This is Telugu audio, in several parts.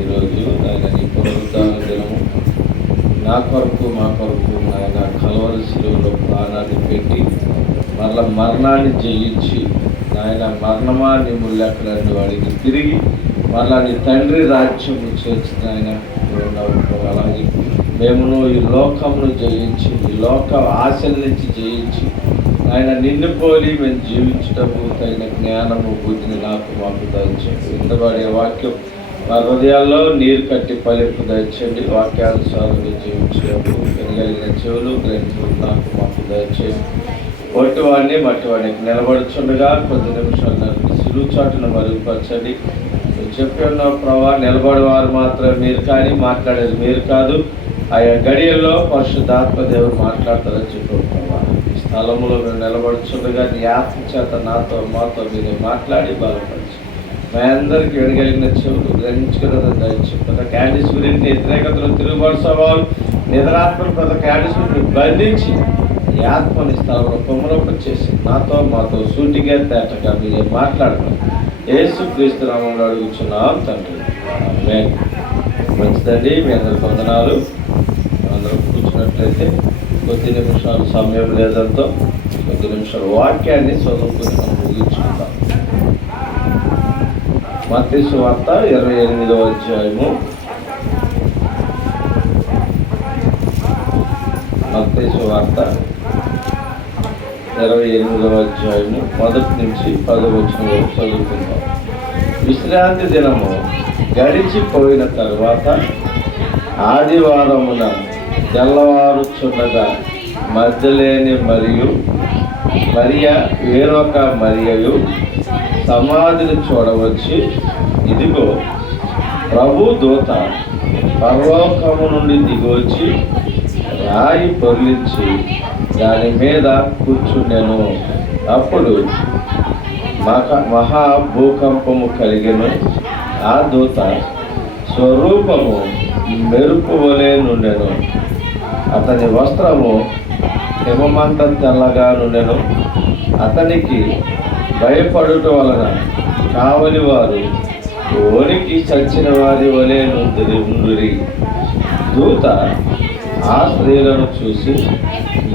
ఈరోజు ఆయన నీ పునరుద్ధాన దినము నా కొరకు మా కొరకు ఆయన కలవరి శిలువలో ప్రాణాన్ని పెట్టి మరణాన్ని జయించి ఆయన మరణమా నీ ముళ్ళెక్కడని వాడికి తిరిగి మరలా నీ తండ్రి రాజ్యము చేర్చిన ఆయన అలాగే మేమును ఈ లోకమును జయించి ఈ లోక ఆశల నుంచి జయించి ఆయన నిన్ను పోలి మేము జీవించటము తగిన జ్ఞానము బుద్ధిని నాకు మాకు దయచేయండి. ఇంతవాడే వాక్యం మా హృదయాల్లో నీరు కట్టి పలింపు దయచేయండి. వాక్యానుసారంగా జీవించటము వినగలిగిన చెవులు గ్రహించు నాకు మాకు దయచేయండి. ఒట్టివాడిని మట్టివాడిని నిలబడుచుండగా కొద్ది నిమిషాలు సిలువు చాటును మరుగుపరచండి. చెప్పి ఉన్న ప్రభావ నిలబడేవారు మాత్రం మీరు కానీ మాట్లాడేది మీరు కాదు. ఆయా గడియల్లో పరిశుద్ధాత్మ దేవుడు మాట్లాడతారని చెప్పి ప్రభావ ఈ స్థలంలో మేము నిలబడుచుండగా నీ ఆత్మ చేత నాతో మాతో మీరు మాట్లాడి బలపరిచి మా అందరికీ వినగలిగిన చెవులు గ్రహించుకున్నదని దయచేసి ప్రతి క్యాండిస్ గురించి వ్యతిరేకతలు తిరుగుబాటు స్వభావాలు నిద్రాత్మలు ప్రతి క్యాండిస్ గురించి బంధించి ఈ ఆత్మని స్థలంలో కొమ్మలోకి చేసి నాతో మాతో సూటిగా తేటగా మీరే మాట్లాడమని యేసు క్రీస్తు నామములో అడుగుచున్నాం తండ్రి. ఆమేన్. మంచిదండి, మీ అందరికి వందనాలు. అందరూ కూర్చున్నట్లయితే కొద్ది నిమిషాలు సమయం లేదంతో కొద్ది నిమిషాలు వాక్యాన్ని చదువుకుని మనం ముగించుకుంటాం. మత్తయి సువార్త 28వ అధ్యాయము. మత్తయి సువార్త 28వ అధ్యాయము 1 నుంచి 10 వచనం వరకు చదువుకుంటాం. విశ్రాంతి దినము గడిచిపోయిన తరువాత ఆదివారమున తెల్లవారుచున్నగా మగ్దలేని మరియా వేరొక మరియయు సమాధిని చూడవచ్చి, ఇదిగో ప్రభు దూత పరలోకము నుండి దిగొచ్చి రాయి పొర్లించి దాని మీద కూర్చుండెను. అప్పుడు మహాభూకంపము కలిగెను. ఆ దూత స్వరూపము మెరుపు వలె నుండెను. అతని వస్త్రము హిమమంత తెల్లగా నుండెను. అతనికి భయపడుట వలన కావలి వారు ఓనికి చచ్చిన వారి వలె నుండిరి. దూత ఆ స్త్రీలను చూసి,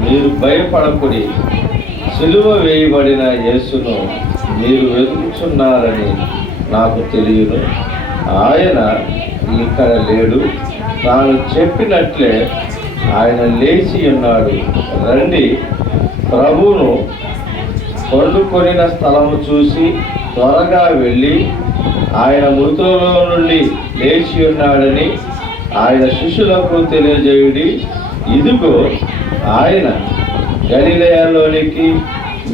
మీరు భయపడకుడి, సిలువ వేయబడిన యేసును మీరు వెతుకుచున్నారని నాకు తెలియను. ఆయన ఇక్కడ లేడు, తాను చెప్పినట్లే ఆయన లేచి ఉన్నాడు. రండి, ప్రభువును పండుకొనిన స్థలము చూసి త్వరగా వెళ్ళి ఆయన మృతులలో నుండి లేచి ఉన్నాడని ఆయన శిష్యులకు తెలియజేయుడి. ఇదిగో ఆయన గలిలయలోనికి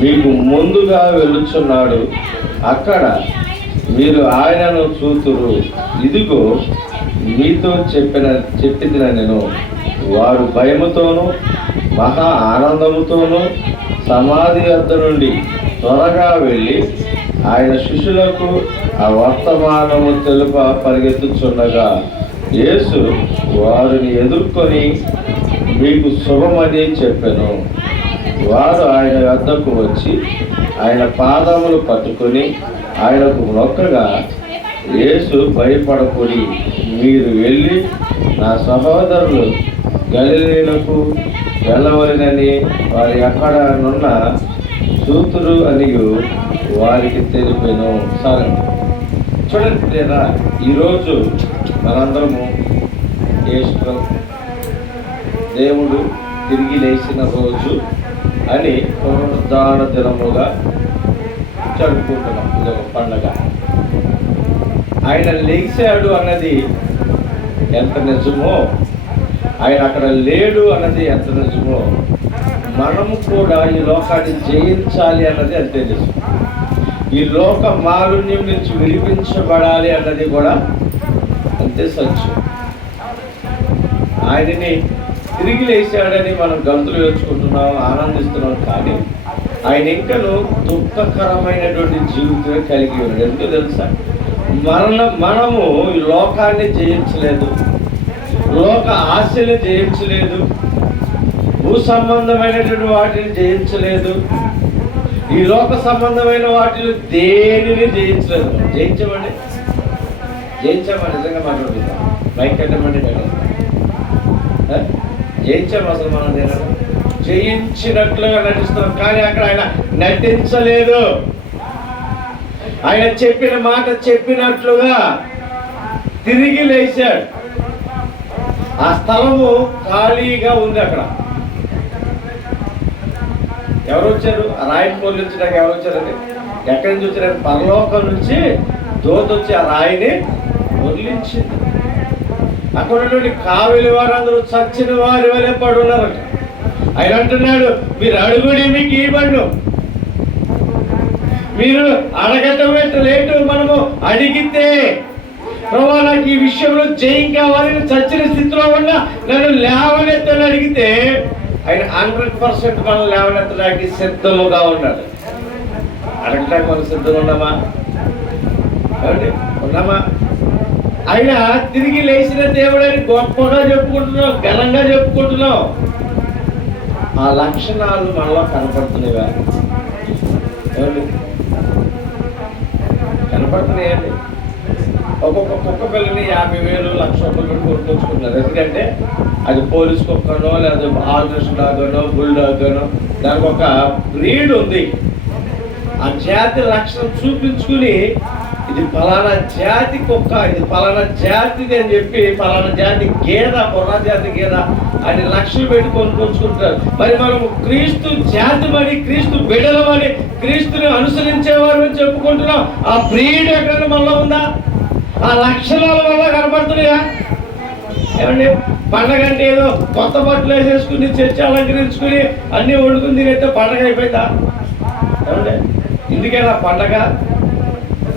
మీకు ముందుగా వెళ్ళుచున్నాడు, అక్కడ మీరు ఆయనను చూతురు. ఇదిగో మీతో చెప్పిన నేను. వారు భయముతోనూ మహా ఆనందముతోనూ సమాధి వద్ద నుండి త్వరగా వెళ్ళి ఆయన శిష్యులకు ఆ వర్తమానము తెలుప పరిగెత్తుచుండగా యేసు వారిని ఎదుర్కొని మీకు శుభమని చెప్పెను. వారు ఆయన వద్దకు వచ్చి ఆయన పాదములు పట్టుకొని ఆయనకు మొక్కగా, యేసు భయపడకుడి, మీరు వెళ్ళి నా సహోదరులు గలిలయకు వెళ్ళవలెనని వారి అక్కడ నున్న చూతురు అని వారికి తెలిపెను. సరే చూడండి లేదా, ఈరోజు మనందరము ఈస్టర్ దేవుడు తిరిగి లేచిన రోజు అని పునరుద్ధాన దినముగా జరుపుకుంటున్నాం. ఇదొక పండగ. ఆయన లేచాడు అన్నది ఎంత నిజమో, ఆయన అక్కడ లేడు అన్నది ఎంత నిజమో, మనము కూడా ఈ లోకాన్ని జయించాలి అన్నది అంతే నిజం. ఈ లోక మాలిన్యం నుంచి విడిపించబడాలి అన్నది కూడా అంతే సత్యం. ఆయనని తిరిగి లేచాడని మనం గంతులు వేసుకుంటున్నాం, ఆనందిస్తున్నాం. కానీ ఆయన ఇంకను దుఃఖకరమైనటువంటి జీవితమే కలిగి ఉన్నాడు. ఎందుకు తెలుసా? మనము ఈ లోకాన్ని జయించలేదు, లోక ఆశని జయించలేదు, భూ సంబంధమైనటువంటి వాటిని జయించలేదు, ఈ లోక సంబంధమైన వాటిని దేనిని జయించలేదు. జయించమండి, జయించామా? నిజంగా మాట్లాడుకుంటాం బైక్ కట్టమంటే జయించాము అసలు మనం నేను జయించినట్లుగా నటిస్తున్నాం. కానీ అక్కడ ఆయన నటించలేదు. ఆయన చెప్పిన మాట చెప్పినట్లుగా తిరిగి లేచాడు. ఆ స్థలము ఖాళీగా ఉంది. అక్కడ ఎవరు వచ్చారు? ఆ రాయిని పోలించడానికి ఎవరు వచ్చారండి? ఎక్కడి నుంచి వచ్చారు? పరలోకం నుంచి దూత వచ్చి ఆ రాయిని వదిలించింది. అక్కడ ఉన్నటువంటి కావిలి వారందరూ చచ్చిన వారి వలె పడున్నారట. ఆయన అంటున్నాడు, మీరు అడుగుడి మీకు ఇవ్వండు. మీరు అడగటమే లేటు. మనము అడిగితే ప్రభా నాకు ఈ విషయంలో జయం కావాలని చచ్చిన స్థితిలో ఉన్నా నన్ను లేవనెత్తని అడిగితే ఆయన 100% మనం లేవనెత్తడానికి సిద్ధముగా ఉన్నాడు. అడగటానికి మనం సిద్ధంగా ఉన్నామా? ఉన్నామా? ఆయన తిరిగి లేచిన దేవుడని గొప్పగా చెప్పుకుంటున్నాం, ఘనంగా చెప్పుకుంటున్నాం. ఆ లక్షణాలు మనలో కనపడుతున్నాయివా? కనపడుతున్నాయండి. ఒక్కొక్క కుక్క పిల్లని 50,000 1,00,000 రూపాయలు కొనుక్కొచ్చుకుంటున్నారు. ఎందుకంటే అది పోలీస్ కుక్కనో లేదా ఆల్ట్రేషన్ డాగనో బుల్ డాగనో దానికి ఒక బ్రీడ్ ఉంది. ఆ జాతి లక్షణం చూపించుకుని ఇది ఫలానా జాతి కుక్క, ఇది ఫలానా జాతిది అని చెప్పి ఫలానా జాతి గేద, పొరా జాతి గేద అని లక్షలు పెట్టి కొనుక్కొచ్చుకుంటారు. మరి మనము క్రీస్తు జాతిమని, క్రీస్తు బిడ్డలమని, క్రీస్తుని అనుసరించేవారు అని చెప్పుకుంటున్నాం. ఆ బ్రీడ్ ఎక్కడ మనలో ఉందా? ఆ లక్షణాల వల్ల కనపడుతున్నాయా? ఏమండి, పండగ అంటే ఏదో కొత్త బట్టలు వేసేసుకుని చర్చి అలంకరించుకుని అన్నీ వండుకుని తినేస్తే పండగ అయిపోయిందా? ఏమండి, ఇందుకైనా పండగ?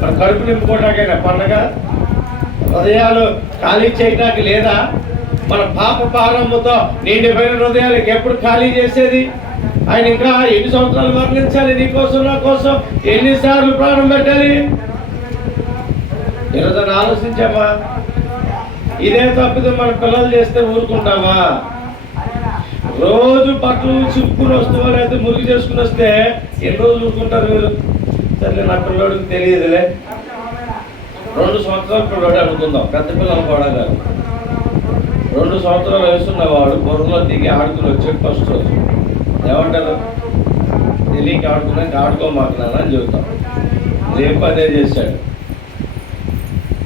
మన కడుపు నింపుకోవటానికైనా పండగ? హృదయాలు ఖాళీ చేయడానికి లేదా? మన పాప భారముతో నిండిపోయిన హృదయాలకు ఎప్పుడు ఖాళీ చేసేది? ఆయన ఇంకా ఎన్ని సంవత్సరాలు మరణించాలి నీకోసం, నా కోసం ఎన్నిసార్లు ప్రాణం పెట్టాలి? ఈరోజు ఆలోచించామా? ఇదే తప్పితే మన పిల్లలు చేస్తే ఊరుకుంటామా? రోజు బట్టలు చిప్పుకుని వస్తావా లేకపోతే మురికి చేసుకుని వస్తే ఎన్ని రోజులు ఊరుకుంటారు మీరు? సరే, నా పిల్లడికి తెలియదులే. 2 సంవత్సరాల పిల్లడు అనుకుందాం, పెద్ద పిల్లలు కూడా కాదు. 2 సంవత్సరాలు వేస్తున్నవాడు బుర్రలో దిగి ఆడుకుని వచ్చాడు. ఫస్ట్ రోజు ఏమంటారు? తెలియక ఆడుకున్నాక ఆడుకోమాకున్నాను అని చెబుతాం. రేపు అదే చేశాడు,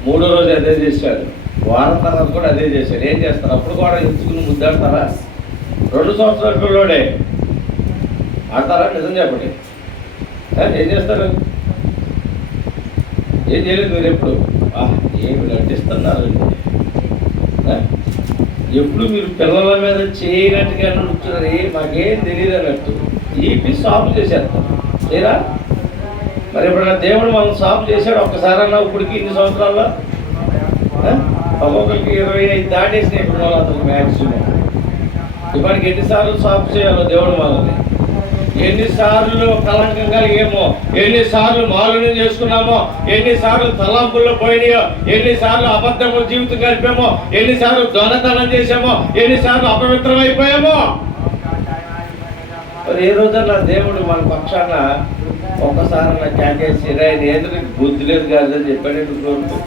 3వ రోజు అదే చేశాడు, వారం తర్వాత కూడా అదే చేశాడు. ఏం చేస్తారు? అప్పుడు కూడా ఎత్తుకుని ముద్దాడతారా? 2 సంవత్సరాల పిల్లోడే ఆడతారా? నిజం చెప్పండి. ఏం చేస్తారు? ఏం చేయలేదు మీరు ఎప్పుడు? ఏమి నటిస్తున్నారు? ఎప్పుడు మీరు పిల్లల మీద చేయనట్టుగా నడుపుతున్నారు. మాకేం తెలియదు అన్నట్టు ఈపి సాఫ్ చేసేస్తాం చేయరా? మరి ఎప్పుడన్నా దేవుడు మనం సాఫ్ చేశాడు ఒక్కసారన్నా? ఇప్పటికి ఇన్ని సంవత్సరాల్లో ఒక్కొక్కరికి 25 దాటేసినాయి ఇప్పుడు అతను మ్యాక్సిమం. ఇప్పటికి ఎన్నిసార్లు సాఫ్ చేయాలో దేవుడు మనల్ని? ఎన్నిసార్లు కలంకం కలిగేమో, ఎన్నిసార్లు మాలిన్యం చేసుకున్నామో, ఎన్నిసార్లు తలంపుల్లో పోయినాయో, ఎన్నిసార్లు అబద్ధముల జీవితం గడిపామో, ఎన్నిసార్లు దొంగతనం చేసామో, ఎన్నిసార్లు అపవిత్రం అయిపోయామో. మరి ఏ రోజన్నా దేవుడు మన పక్షాన ఒక్కసారన్నా కేకేసి ఎదురు బుద్ధి లేదు కాదని చెప్పాడు కోరుకు.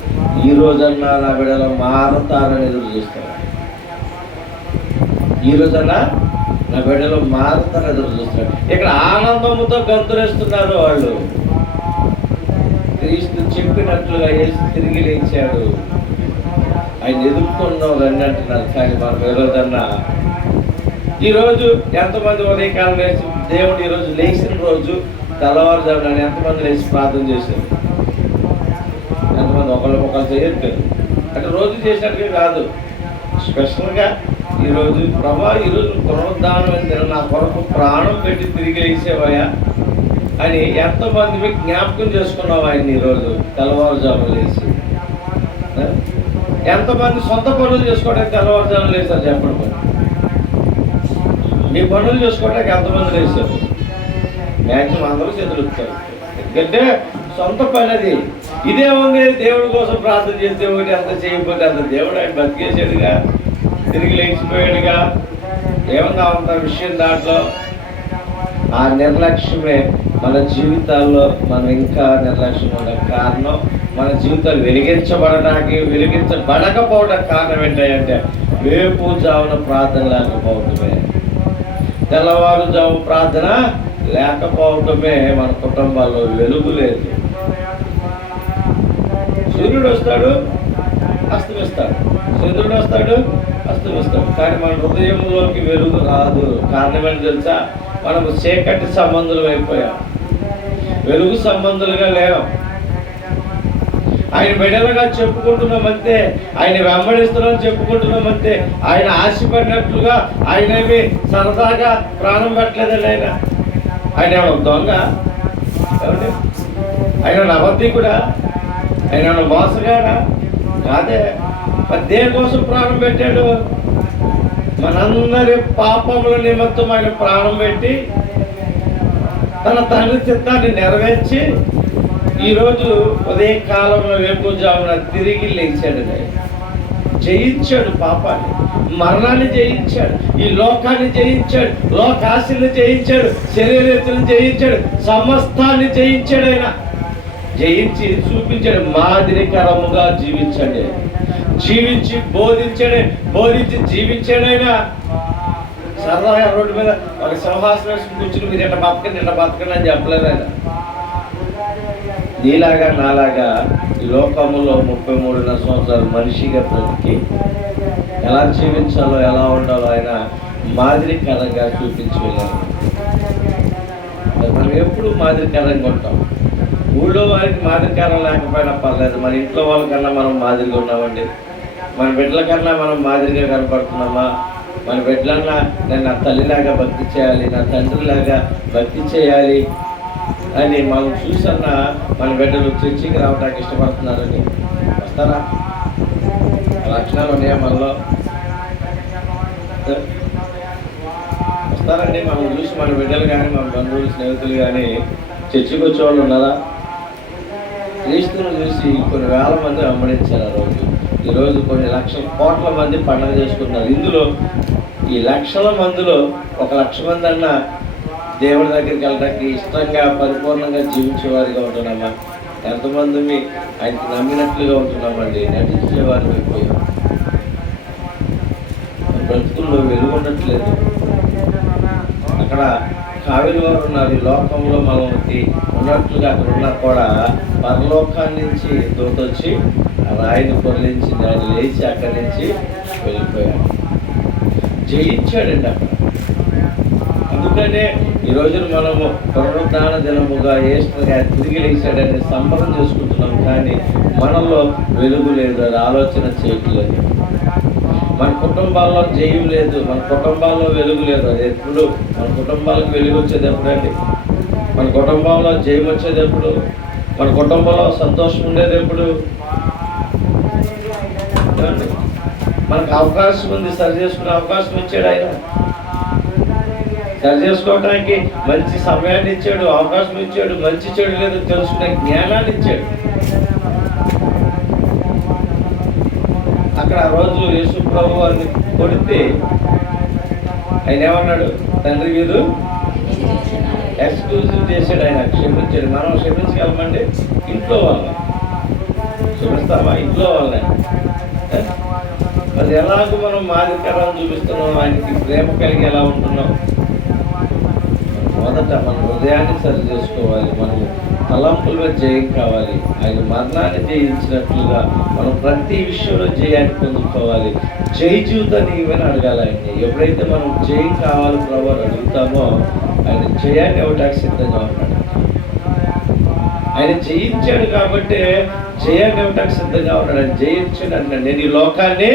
ఈ రోజన్నా నా బిడ్డలు మారుతారని ఎదురు చూస్తాను. ఈ రోజన్నా నా బిడ్డలు మారుతారని ఎదురు చూస్తాడు. ఇక్కడ ఆనందముతో గంతులేస్తున్నారు వాళ్ళు. క్రీస్తు చెప్పినట్లుగా వేసి తిరిగి లేచాడు. ఆయన ఎదుర్కొన్నావు రండి అంటున్నారు. కానీ మనం ఏ రోజన్నా ఈరోజు ఎంతమంది ఉదయకాలం లేచి దేవుడు ఈరోజు లేచిన రోజు తెల్లవారుజామున ఎంతమంది లేచి ప్రార్థన చేశారు? ఎంతమంది? ఒకళ్ళు చేయట్లేదు. అంటే రోజు చేసినట్టుగా కాదు, స్పెషల్గా ఈరోజు ప్రభా ఈరోజు పునరుద్ధానమైన నా కొరకు ప్రాణం పెట్టి తిరిగి లేచేవయ్యా అని ఎంతమంది జ్ఞాపకం చేసుకున్నావు ఆయన ఈరోజు తెల్లవారుజామున లేచి? ఎంతమంది సొంత పనులు చేసుకోవడానికి తెల్లవారుజామున లేచారు చెప్పండి? మీ పనులు చేసుకోవడానికి ఎంతమంది లేచారు? మ్యాక్సిమం అందరూ చేతులుతారు. ఎందుకంటే సొంత పని అది. ఇదే ఉంది, దేవుడి కోసం ప్రార్థన చేస్తే ఒకటి, అంత చేయకపోతే అంత. దేవుడు ఆయన బతికేసాడుగా, తిరిగి లేచిపోయాడుగా. ఏమన్నా అంత విషయం దాంట్లో? ఆ నిర్లక్ష్యమే మన జీవితాల్లో మనం ఇంకా నిర్లక్ష్యం ఉండడానికి కారణం. మన జీవితాలు వెలిగించబడకపోవడానికి కారణం ఏంటంటే వేకువజామున ప్రార్థన లేకపోవటమే, తెల్లవారుజాము ప్రార్థన లేకపోవటమే. మన కుటుంబాల్లో వెలుగు లేదు. సూర్యుడు వస్తాడు, అస్తమిస్తాడు, చంద్రుడు వస్తాడు, అస్తమిస్తాడు, కానీ మన హృదయంలోకి వెలుగు రాదు. కారణం ఏంటి తెలుసా? మనము చీకటి సంబంధులు అయిపోయాం, వెలుగు సంబంధులుగా లేవు. ఆయన బిడ్డలుగా చెప్పుకుంటున్నామంతే, ఆయన వెంబడిస్తున్నాం చెప్పుకుంటున్నామంతే. ఆయన ఆశపడినట్లుగా ఆయన ఏమి సరదాగా ప్రాణం పెట్టలేదండి. ఆయన ఏమన్నా దొంగ? ఆయన అబద్ధికుడా? ఆయన మోసగాడా? కాదే. మరి దేనికోసం ప్రాణం పెట్టాడు? మనందరి పాపముల నిమిత్తం ఆయన ప్రాణం పెట్టి తన తండ్రి చిత్తాన్ని నెరవేర్చి ఈరోజు ఉదయకాలంలో వేకువజామున తిరిగి లేచాడు. జయించాడు పాపాన్ని, మరణాన్ని జయించాడు, ఈ లోకాన్ని జయించాడు, లోకాశల్ని జయించాడు, శరీరతను జయించాడు, సమస్తాన్ని జయించాడు. ఆయన జయించి చూపించాడు, మాదిరికరముగా జీవించాడు, జీవించి బోధించాడు, బోధించి జీవించాడు. ఆయన సరదాగా రోడ్డు మీద ఒక సింహాసనం కూర్చుని మీరు ఎట్లా బతకండి అని చెప్పలేదు. ఆయన నీలాగా నాలాగా ఈ లోకములో 33.5 సంవత్సరాలు మనిషిగా బ్రతికి ఎలా జీవించాలో, ఎలా ఉండాలో ఆయన మాదిరికరంగా చూపించి వెళ్ళారు. మనం ఎప్పుడు మాదిరికరంగా ఉంటాం. ఊళ్ళో వారికి మాదిరికరం లేకపోయినా పర్లేదు, మన ఇంట్లో వాళ్ళకన్నా మనం మాదిరిగా ఉన్నామండి. మన బిడ్డల కన్నా మనం మాదిరిగా కనపడుతున్నామా? మన బిడ్డలన్నా నేను నా తల్లిలాగా భక్తి చేయాలి, నా తండ్రిలాగా భక్తి చేయాలి అని మనం చూసన్నా మన బిడ్డలు చర్చికి రావడానికి ఇష్టపడుతున్నారని వస్తారా? లక్షణాలు ఉన్నాయా మనలో? వస్తారండి. మనం చూసి మన బిడ్డలు కానీ మన బంధువులు స్నేహితులు కానీ చర్చికి వచ్చేవాళ్ళు ఉన్నారా? క్రీస్తును చూసి కొన్ని వేల మంది వెంబడించారు. ఈరోజు కొన్ని లక్షల కోట్ల మంది పండుగ చేసుకుంటున్నారు. ఇందులో ఈ లక్షల మందిలో 1,00,000 మంది అన్న దేవుడి దగ్గరికి వెళ్ళడానికి ఇష్టంగా పరిపూర్ణంగా జీవించేవారిగా ఉంటున్నామా? ఎంతమంది ఆయనకి నమ్మినట్లుగా ఉంటున్నామండి? నటించేవారు అయిపోయాం. బ్రతుకుల్లో వెలుగు ఉండట్లేదు. అక్కడ కావిలి వారు ఉన్నారు. ఈ లోకంలో మనకి ఉన్నట్లుగా అక్కడ ఉన్నా కూడా పరలోకాన్ని నుంచి దూతొచ్చి రాయిని పొరలించి దాన్ని లేచి అక్కడి నుంచి వెళ్ళిపోయాడు. జయించాడండి అక్కడ. అందుకనే ఈ రోజున మనము పునరుద్ధాన దినముగా ఏసుగా తిరిగి లేచాడని సంబరం చేసుకుంటున్నాం. కానీ మనలో వెలుగు లేదు, అది ఆలోచన చేయట్లేదు. మన కుటుంబాల్లో జయం లేదు, మన కుటుంబాల్లో వెలుగు లేదు. అది ఎప్పుడు మన కుటుంబాలకు వెలుగు వచ్చేది ఎప్పుడండి? మన కుటుంబంలో జయం వచ్చేది ఎప్పుడు? మన కుటుంబంలో సంతోషం ఉండేది ఎప్పుడు? మనకు అవకాశం ఉంది, సరి చేసుకునే అవకాశం ఇచ్చాడు ఆయన. సరి చేసుకోవడానికి మంచి సమయాన్ని ఇచ్చాడు, అవకాశం ఇచ్చాడు, మంచి చెడు లేదు తెలుసుకునే జ్ఞానాన్ని ఇచ్చాడు. అక్కడ ఆ రోజు యేసు ప్రభు వారిని కొడితే ఆయన ఏమన్నాడు? తండ్రి వీరు ఎక్స్క్లూజివ్ చేశాడు, ఆయన క్షమించాడు. మనం క్షమించగలమండి? ఇంట్లో వాళ్ళని క్షమిస్తామా? ఇంట్లో వాళ్ళని. అది ఎలాగో మనం మాదిరికరాన్ని చూపిస్తున్నాం, ఆయనకి ప్రేమ కలిగి ఎలా ఉంటున్నాం? మొదట మన హృదయాన్ని సరి చేసుకోవాలి, మనం తలంపుల్లో జయం కావాలి. ఆయన మరణాన్ని జయించినట్లుగా మనం ప్రతి విషయంలో జయాన్ని పొందుకోవాలి. జయ జీవితాన్ని ఇవన్నీ అడగాలి ఆయన్ని. ఎప్పుడైతే మనం జయం కావాలి ప్రభు అడుగుతామో ఆయన జయాన్ని ఇవ్వడానికి సిద్ధంగా ఉన్నాడు. ఆయన జయించాడు కాబట్టి జయాన్ని ఇవ్వడానికి సిద్ధంగా ఉన్నాడు. ఆయన జయించాడు అంటాడు. నేను ఈ లోకాన్ని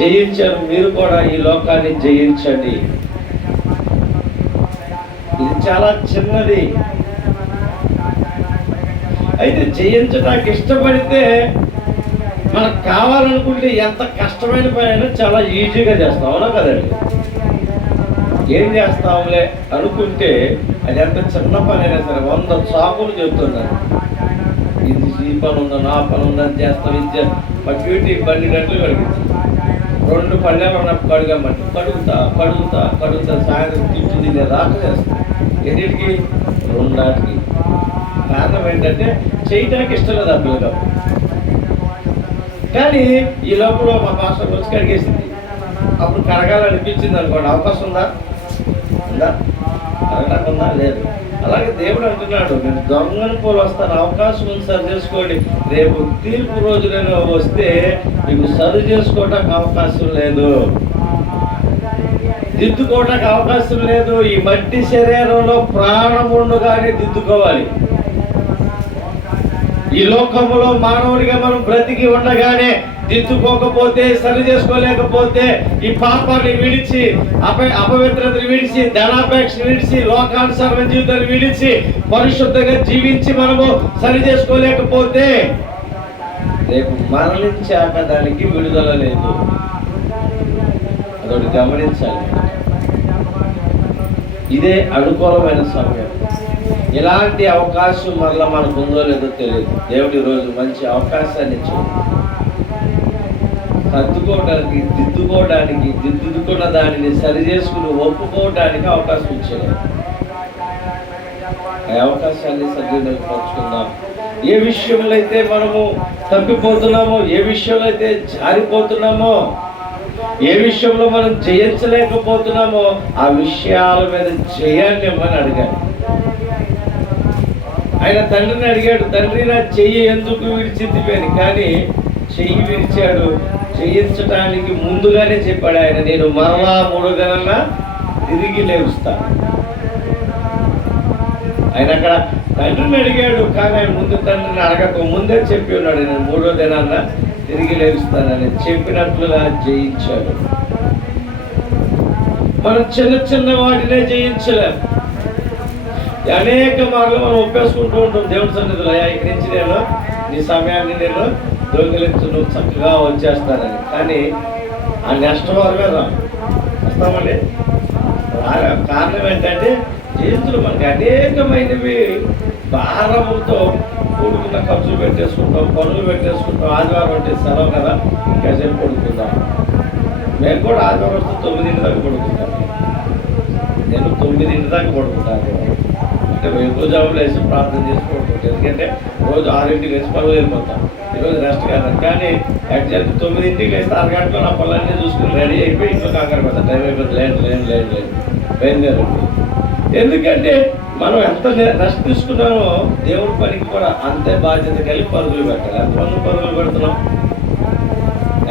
జయించాను, మీరు కూడా ఈ లోకాన్ని జయించండి. ఇది చాలా చిన్నది. అయితే జయించడానికి ఇష్టపడితే మనకు కావాలనుకుంటే ఎంత కష్టమైన పని అయినా చాలా ఈజీగా చేస్తాం. అవునా కదండి? ఏం చేస్తాంలే అనుకుంటే అది ఎంత చిన్న పని అయినా సరే 100 చాకులు చెప్తున్నాను. ఇది ఈ పని ఉందా, నా పని ఉందని చేస్తాం. ఇది మా బ్యూటీ 12 గంటలు కడిగింది. 2 పళ్ళెలు ఉన్నప్పుడు కడుగమ్మంటే కడుగుతా సాయంత్రం తింటుంది రాక చేస్తాం. ఎన్నిటికి? 2కి. కారణం ఏంటంటే చేయటానికి ఇష్టం లేదు ఆ పిల్లగా. కానీ ఈ లోపల మా పాస్టర్ వచ్చి కడిగేసింది. అప్పుడు కడగాలనిపించింది అనుకోండి, అవకాశం ఉందా? కడగకుండా లేదు. అలాగే దేవుడు అంటున్నాడు, నేను దొంగను పోలు వస్తాను, అవకాశం ఉంది, సరి చేసుకోండి. రేపు తీర్పు రోజు నేను వస్తే మీకు సరి చేసుకోవటానికి అవకాశం లేదు, దిద్దుకోవటానికి అవకాశం లేదు. ఈ మట్టి శరీరంలో ప్రాణం ఉండగానే దిద్దుకోవాలి. ఈ లోకంలో మానవుడిగా మనం బ్రతికి ఉండగానే దిద్దుకోకపోతే, సరి చేసుకోలేకపోతే, ఈ పాపాన్ని విడిచి, అపవిత్రతను విడిచి, ధనాపేక్షను విడిచి, లోకానుసారమైన జీవితాన్ని విడిచి పరిశుద్ధంగా జీవించి మనము సరి చేసుకోలేకపోతే రేపు మరణించాక దానికి విడుదల లేదు. అదొకటి గమనించాలి. ఇదే అనుకూలమైన సమయం. ఇలాంటి అవకాశం మరలా మనకు ఉందో లేదో తెలియదు. దేవుడి రోజు మంచి అవకాశాన్ని ఇచ్చాడు. సర్దుకోవడానికి, దిద్దుకున్న దానిని సరి చేసుకుని ఒప్పుకోవడానికి అవకాశం ఇచ్చాడు. ఆ అవకాశాన్ని సద్వినియోగపరుచుకుందాం. ఏ విషయంలో అయితే మనము తప్పిపోతున్నామో, ఏ విషయంలో అయితే జారిపోతున్నామో, ఏ విషయంలో మనం జయించలేకపోతున్నామో ఆ విషయాల మీద జయాన్ని ఇవ్వమని అడిగాడు. ఆయన తండ్రిని అడిగాడు, తండ్రి నా చెయ్యి ఎందుకు విడిచిద్దిపోయాను? కానీ చెయ్యి విడిచాడు. జయించటానికి ముందుగానే చెప్పాడు ఆయన, నేను మరలా 3 దినాల తిరిగి లేవుస్తాను. ఆయన అక్కడ తండ్రిని అడిగాడు, కానీ ఆయన ముందు తండ్రిని అడగక ముందే చెప్పి ఉన్నాడు, నేను 3వ దినాన తిరిగి లేవుస్తానని. చెప్పినట్లుగా జయించాడు. మనం చిన్న వాటినే జయించలేము. అనేక మార్లు మనం ఒప్పేసుకుంటూ ఉంటాం దేవుడి సన్నిధిలో, ఇక్కడి నుంచి నేను నీ సమయాన్ని నేను దొంగిలించు, నువ్వు చక్కగా వచ్చేస్తానని. కానీ ఆ నెక్స్ట్ వారమే వస్తామండి. కారణం ఏంటంటే జీవితంలో మనకి అనేకమైనవి భారములతో కూడుకున్న ఖర్చులు పెట్టేసుకుంటాం, పనులు పెట్టేసుకుంటాం. ఆదివారం అంటే సెలవు కదా, ఇంకా సేపు పడుకుందాం. మేము కూడా ఆదివారం వస్తే 9 దాకా పడుకుంటాం. నేను 9 దాకా పడుకుంటాను. అంటే ఎక్కువ జాబులు వేసి ప్రార్థన చేసి పడుకుంటాం. ఎందుకంటే రోజు 6ంటికి వేసి పనులు వెళ్ళిపోతాం. ఈరోజు రెస్ట్ కాదు. కానీ యాక్చువల్లీ 9ంటికి వేస్తే 6 గంటలో నా పనులన్నీ చూసుకుని రెడీ అయిపోయి ఇంట్లో కంగారు పెడతాం. టైం అయిపోతుంది, లేదు బయలుదేరండి. ఎందుకంటే మనం ఎంత రెస్ట్ తీసుకున్నామో దేవుడి పనికి కూడా అంతే బాధ్యత కలిగి పరుగులు పెట్టాలి. ఎంతమంది పరుగులు పెడుతున్నాం?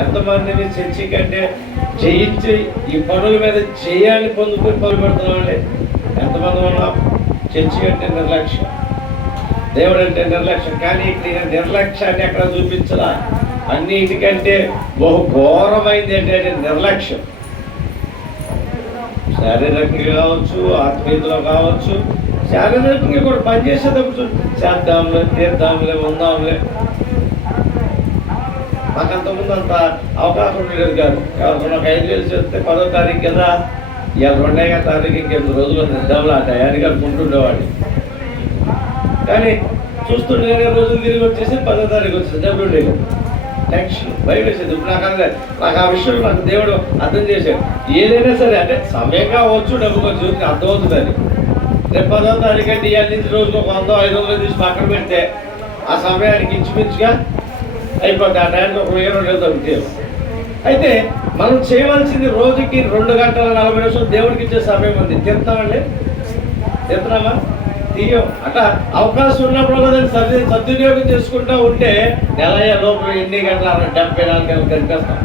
ఎంతమందిని చర్చి కంటే జయించి ఈ పనుల మీద చేయాలని పొందుకుని పనులు పెడుతున్నాం అండి. ఎంతమంది ఉన్నాం? చర్చి అంటే నిర్లక్ష్యం, దేవుడు అంటే నిర్లక్ష్యం. కానీ ఇక్కడ నిర్లక్ష్యాన్ని ఎక్కడ చూపించలా. అన్నిటికంటే బహు ఘోరమైంది ఏంటంటే నిర్లక్ష్యం. శారీరకంగా కావచ్చు, ఆత్మీయతలో కావచ్చు. శారీరకంగా కూడా పనిచేసేటప్పుడు చేద్దాంలే, తీద్దాంలే, ఉందాంలే. మాకు అంతకుముందు అంత అవకాశం ఉండేది కాదు. ఎవరికన్నా ఒక 5,000 చేస్తే 10వ తారీఖు కదా, ఇవాళ 2వ తారీఖు ఇంకెంత రోజులు నిద్దాంలో ఆ టయానికి అనుకుంటుండేవాడిని. కానీ చూస్తుండేనే రోజులు తిరిగి వచ్చేసి 10వ తారీఖు వచ్చేసి డబ్బులు ఉండేది. టెన్షన్ భయం వేసేది. ఇప్పుడు నాకు ఆ విషయం నాకు దేవుడు అర్థం చేశాడు. ఏదైనా సరే అంటే సమయం కావచ్చు, డబ్బు కొంచెం అర్థమవుతుంది. అది రేపు 10వ తారీఖు అంటే ఇవాళ నుంచి రోజుకు 100-500 తీసి పక్కన పెడితే ఆ సమయానికి ఇంచుమించుగా అయిపోతుంది. ఆ టైంకి ఒక 1,000-2,000 తగ్గుతాయి. అయితే మనం చేయవలసింది రోజుకి 2 గంటల 40 నిమిషాలు దేవుడికి ఇచ్చే సమయం ఉంది. తింటామండి, తింటున్నామా? తీయం. అట్లా అవకాశం ఉన్నప్పుడు దాన్ని సద్వినియోగం చేసుకుంటూ ఉంటే నెల లోపల ఎన్ని గంటల 74 గంటలు కనిపిస్తాం.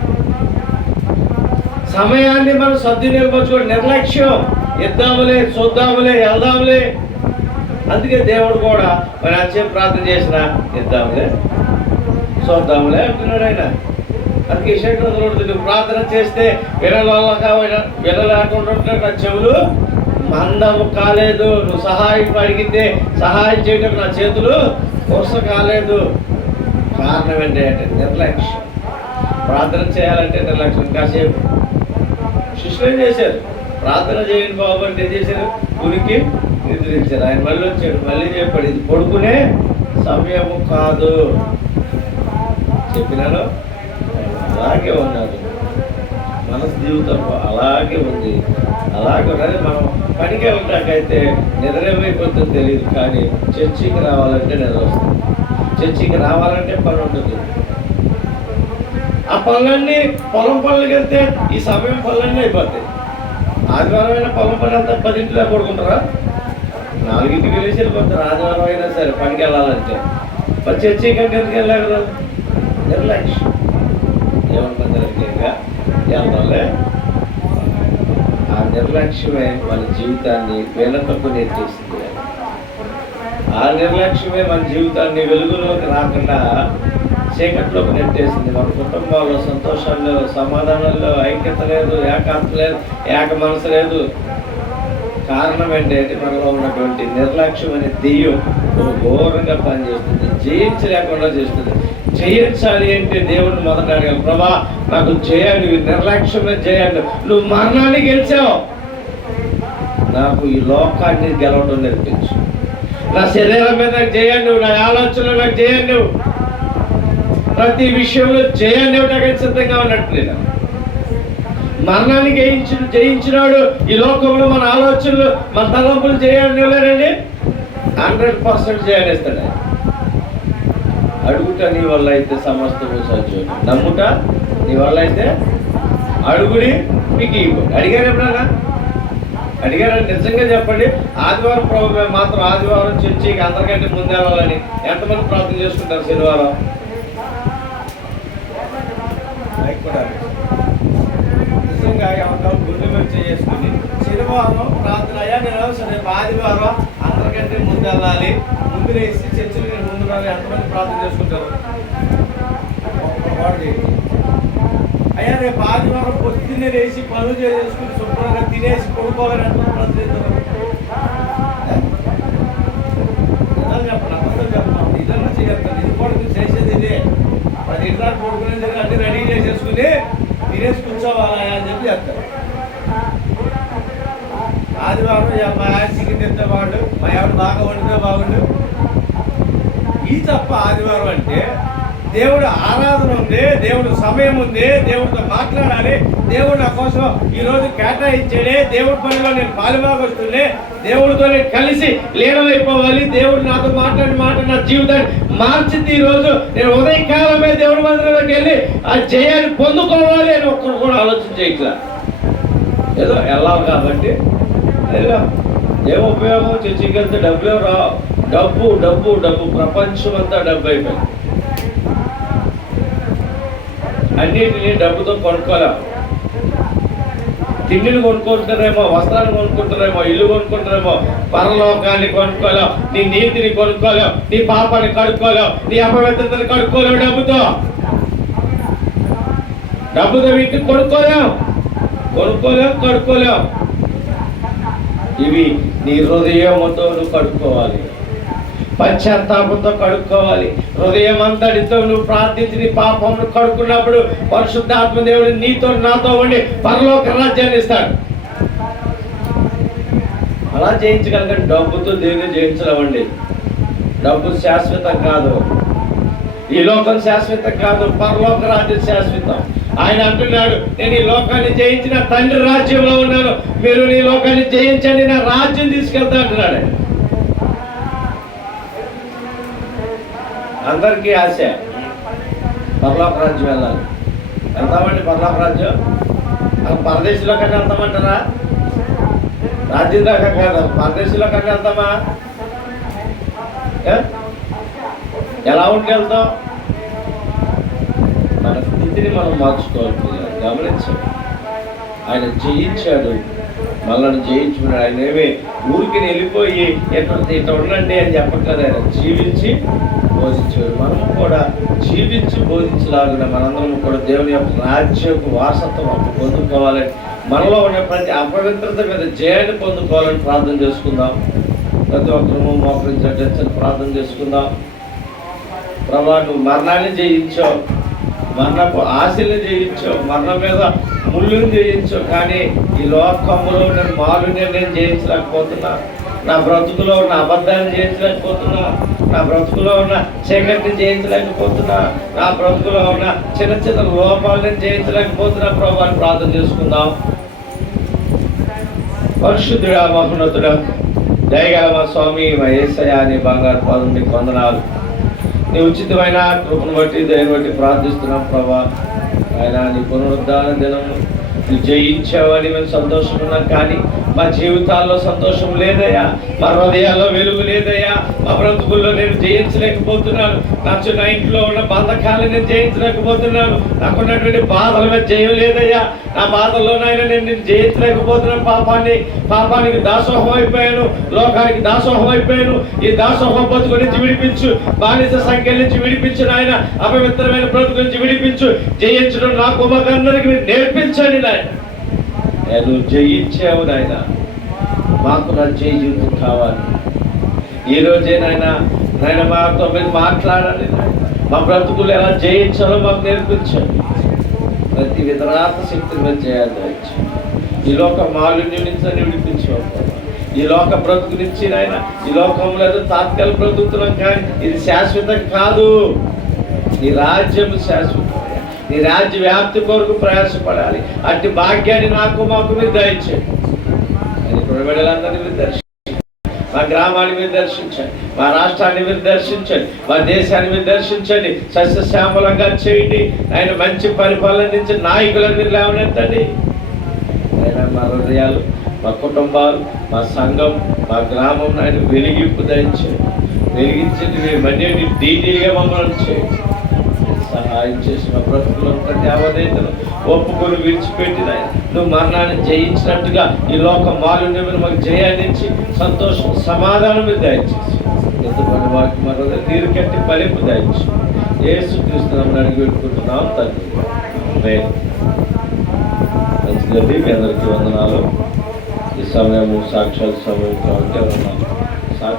సమయాన్ని మనం సద్వినియోగపరచుకోండి. నిర్లక్ష్యం, ఇద్దాములే, చూద్దాములే, వెళ్దాములే. అందుకే దేవుడు కూడా మరి అంచే ప్రార్థన చేసిన ఇద్దాములే, చూద్దాములే అంటున్నాడు ఆయన. అందుకే శేఖరుడు ప్రార్థన చేస్తే వినలేకుండా చెవులు మందము కాలేదు. నువ్వు సహాయం అడిగితే సహాయం చేయడం నా చేతులు కొరస కాలేదు. కారణం ఏంటంటే నిర్లక్ష్యం. ప్రార్థన చేయాలంటే నిర్లక్ష్యం. కాసేపు శిష్యులు ఏం చేశారు? ప్రార్థన చేయండి బాబు అంటే ఏం చేశారు? గురికి నిద్రించారు. ఆయన మళ్ళీ వచ్చాడు, మళ్ళీ చెప్పాడు, ఇది పడుకునే సమయము కాదు. చెప్పినాను అలాగే ఉన్నారు. మన జీవితం అలాగే ఉంది. అలాగే ఉన్నది. మనం పనికి వెళ్ళటాకైతే నిద్రమైపోతుందో తెలియదు, కానీ చర్చికి రావాలంటే నిద్ర వస్తుంది. చర్చికి రావాలంటే పని ఉంటుంది. ఆ పనులన్నీ పొలం పనులకి వెళ్తే ఈ సమయం పనులన్నీ అయిపోతాయి. ఆదివారం అయినా పొలం పని అంతా 10 పడుకుంటారా? 4కి వెళ్ళేసి వెళ్ళిపోతారు. ఆదివారం అయినా సరే పనికి వెళ్ళాలంటే మరి చర్చి కంటే ఎందుకు వెళ్ళారు? నిర్లక్ష్యం. ఏమనుకుంటారంటే వెళ్ళాలి. ఆ నిర్లక్ష్యమే మన జీవితాన్ని వేలతకు నేర్చేసింది. ఆ నిర్లక్ష్యమే మన జీవితాన్ని వెలుగులోకి రాకుండా చీకట్లోకి నెట్టేసింది. మన కుటుంబాల్లో సంతోషాలు లేవు, సమాధానాల్లో ఐక్యత లేదు, ఏకాంత లేదు, ఏక మనసు లేదు. కారణం ఏంటంటే మనలో ఉన్నటువంటి నిర్లక్ష్యం అనే దెయ్యం ఘోరంగా పనిచేస్తుంది, జయించలేకుండా చేస్తుంది. జయించాలి అంటే దేవుడిని మొదట అడగాలి, ప్రభా నాకు జయాన్ని, నిర్లక్ష్యమే జయాన్ని. నువ్వు మరణాన్ని గెలిచావు, నాకు ఈ లోకాన్ని గెలవడం నేర్పించు. నా శరీరం మీద జయాన్ని, నా ఆలోచనలో నాకు జయాన్ని, ప్రతి విషయంలో జయాన్ని ఇవ్వడానికి సిద్ధంగా ఉన్నట్టు నేను. మరణాన్ని జయించినాడు. ఈ లోకంలో మన ఆలోచనలు, మన తలంపులు జయాన్ని ఇవ్వలేరండి. 100% జయాన్ని ఇస్తాడు. అడుగుట నీ వల్ల అయితే సమస్తము సాధ్యం, నమ్ముట నీ వల్ల అయితే అడుగుడి మీకు ఇవ్వండి. అడిగారు ఎప్పుడన్నా? అడిగారని నిజంగా చెప్పండి. ఆదివారం ప్రభు మాత్రం ఆదివారం చర్చికి అందరికంటే ముందే వెళ్ళాలని ఎంతమంది ప్రార్థన చేసుకుంటారు? శనివారం నిజంగా ఏమంటారు? గుండె మీద చేసుకుని శనివారం ప్రార్థన అయ్యా నేను సరే ఆదివారం అందరికంటే ముందు వెళ్ళాలి, ముందు వేసి చర్చలు నేను ముందు రాలి ఎంతమంది ప్రార్థన చేసుకుంటారు? అయ్యా రేపు ఆదివారం పొద్దున్నే వేసి పనులు చేసుకుని శుభ్రంగా తినేసి కొడుకోవాలని ఎంతమంది ప్రార్థన చేస్తారు? చెప్పండి, అబద్ధం చెప్పండి. ఇదన్నా చేయగలుగుతాను. ఇది కూడా మీరు చేసేది ఇదే. 10 ఇంట్లో కొడుకునేది అన్ని రెడీ చేసేసుకుని తినేసి కూర్చోవాలా అని చెప్పి చెప్తారు. ఆదివారం మా ఆయన చికెన్ తింటే బాగుండు, మా ఆవిడ బాగా వండితే బాగుండు. ఈ తప్ప ఆదివారం అంటే దేవుడు ఆరాధన ఉంది, దేవుడు సమయం ఉంది, దేవుడితో మాట్లాడాలి, దేవుడు నా కోసం ఈరోజు కేటాయించాడే, దేవుడి పనిలో నేను పాలుభాగొస్తుండే, దేవుడితో నేను కలిసి లీనమైపోవాలి, దేవుడు నాతో మాట్లాడిన మాట నా జీవితాన్ని మార్చింది. ఈరోజు నేను ఉదయకాలమే దేవుడి మందిరంలోకి వెళ్ళి ఆ జయాన్ని పొందుకోవాలి అని ఒక్కరు కూడా ఆలోచన చేయట్లా. ఏదో వెళ్ళాలి కాబట్టి ఏం ఉపయోగం? చర్చికి వెళ్తే డబ్బులే రావు. డబ్బు డబ్బు డబ్బు, ప్రపంచం అంతా డబ్బు అయిపోయింది. అన్నిటినీ డబ్బుతో కొనుక్కోలేం. తిండిని కొనుక్కుంటారేమో, వస్త్రాన్ని కొనుక్కుంటారేమో, ఇల్లు కొనుక్కుంటారేమో, పరలోకాన్ని కొనుక్కోలేం, నీ నీతిని కొనుక్కోలేం, నీ పాపాన్ని కడుక్కోలేం, నీ అపవిత్రతని కడుక్కోలేం. డబ్బుతో వీటిని కొనుక్కోలేం, కడుక్కోలేం. ఇవి నీ హృదయంతో నువ్వు కడుక్కోవాలి, పశ్చాత్తాపంతో కడుక్కోవాలి. హృదయం అంతటితో నువ్వు ప్రార్థించి నీ పాపమును కడుక్కున్నప్పుడు పరిశుద్ధాత్మ దేవుడు నీతో నాతో ఉండి పరలోక రాజ్యాన్ని ఇస్తాడు. అలా జయించగలగండి. డబ్బుతో దేవుని జయించలేమండి. డబ్బు శాశ్వతం కాదు, ఈ లోకం శాశ్వతం కాదు, పరలోక రాజ్యం శాశ్వతం. ఆయన అంటున్నాడు, నేను ఈ లోకాన్ని జయించిన తండ్రి రాజ్యంలో ఉన్నాను, మీరు నీ లోకాన్ని జయించండి, నా రాజ్యం తీసుకెళ్తా అంటున్నాడు. అందరికీ ఆశ పరలోక రాజ్యం వెళ్ళాలి. వెళ్తామండి పరలోక రాజ్యం? పరదేశంలో కన్నా వెళ్తామంటారా? రాజ్యం దాకా కాదు, పరదేశంలో కన్నా వెళ్తామా? ఎలా ఉంటే వెళ్తాం? మన స్థితిని మనం మార్చుకోవాలి. గమనించండి, ఆయన జయించాడు, మనల్ని జయించుకున్నాడు. ఆయన ఏమి ఊరికి వెళ్ళిపోయి ఇట్లా ఉండండి అని చెప్పట్లేదు. ఆయన జీవించి బోధించాడు. మనము కూడా జీవించి బోధించలాగిన మనందరం కూడా దేవుని యొక్క రాజ్యపు వారసత్వం పొందుకోవాలని, మనలో ఉన్న ప్రతి అపవిత్రత మీద జయాన్ని పొందుకోవాలని ప్రార్థన చేసుకుందాం. ప్రతి ఒక్కరము మోకరించని ప్రార్థన చేసుకుందాం. ప్రభా, నువ్వు మరణాన్ని జయించావు, మరణపు ఆశల్ని జయించావు, మరణం మీద ముళ్ళుని జయించావు. కానీ ఈ లోకంలో నేను మాలుని నేను జయించలేకపోతున్నా, నా బ్రతుకులో ఉన్న అబద్ధాన్ని జయించలేకపోతున్నా, నా బ్రతుకులో ఉన్న చీకటిని జయించలేకపోతున్నా, నా బ్రతుకులో ఉన్న చిన్న చిన్న లోపాలను జయించలేకపోతున్నా. ప్రభు అని ప్రార్థన చేసుకుందాం. పరిశుద్ధుడా, మహోన్నతుడా, దయగల మా స్వామి, మా యేసయ్య, నీ బంగారు పాదం నీకు వందనాలు. నీ ఉచితమైన కృపను బట్టి, దయను బట్టి ప్రార్థిస్తున్నాం ప్రభా. ఆయన నీ పునరుద్ధాన దినము నువ్వు జయించావని మేము సంతోషమున్నాం, కానీ మా జీవితాల్లో సంతోషం లేదయ్యా, మా హృదయాల్లో వెలుగు లేదయ్యా, మా బ్రతుకుల్లో నేను జయించలేకపోతున్నాను. నా ఇంట్లో ఉన్న బంధకాలను నేను జయించలేకపోతున్నాను, నాకున్నటువంటి బాధల మీద జయం లేదయ్యా, నా బాధల్లోనైనా నేను జయించలేకపోతున్నాను. పాపానికి దాసోహం అయిపోయాను, లోకానికి దాసోహం అయిపోయాను. ఈ దాసోహం బతుకు నుంచి విడిపించు, బానిస సంఖ్య నుంచి విడిపించు నాయన, అపవిత్రమైన బ్రతుకు నుంచి విడిపించు. జయించడం నా కుమారులందరికీ మీరు నేర్పించండి నాయన. నువ్వు జయించావు నాయన, మాకు నా జయ జీవితం కావాలి. ఈరోజే నాయన మాతో మీరు మాట్లాడాలి, మా బ్రతుకులు ఎలా జయించాలో మాకు నేర్పించండి. ప్రతి విధరాత్మ శక్తిని మీద చేయాలి. ఈ లోక మాలిన్యం నుంచి నన్ను విడిపించు. ఈ లోక బ్రతుకు నుంచి నాయన, ఈ లోకంలో తాత్కాలిక బ్రతుకుతున్నాం, కానీ ఇది శాశ్వతం కాదు. నీ రాజ్యం శాశ్వతం, నీ రాజ్య వ్యాప్తి కొరకు ప్రయాసపడాలి. అట్టి భాగ్యాన్ని మాకు మీరు దయచేయండి. ఇప్పుడు బిడ్డలందరినీ మీరు దర్శించండి, మా గ్రామాన్ని మీరు దర్శించండి, మా రాష్ట్రాన్ని మీరు దర్శించండి, మా దేశాన్ని మీరు దర్శించండి. సస్యశ్యామలంగా చేయండి ఆయన. మంచి పరిపాలన నుంచి నాయకులను మీరు లేవనెత్తండి ఆయన. మా హృదయాలు, మా కుటుంబాలు, మా సంఘం, మా గ్రామం ఆయన వెలిగింపు దయచేయండి. వెలిగించండి, మీరు మధ్య డీటెయిల్గా మమ్మల్ని చేయండి. సహాయం చేసి మా బ్రతుకులో ప్రతి అవధేతను ఒప్పుకొని విడిచిపెట్టిన నువ్వు మరణాన్ని జయించినట్టుగా ఈ లోక మాలిన్యం మాకు జయాన్నించి సంతోషం సమాధానం మీద దయచేసి ఎంతమంది వారికి మరో నీరు కట్టి ఫలింపు దయచేసి యేసుక్రీస్తునామమున అడిగి పెట్టుకుంటున్నాం తండ్రి. మంచిది, మీ అందరికీ వందనాలు. ఈ సమయము సాక్షాత్ సమయం కాబట్టి సాక్షి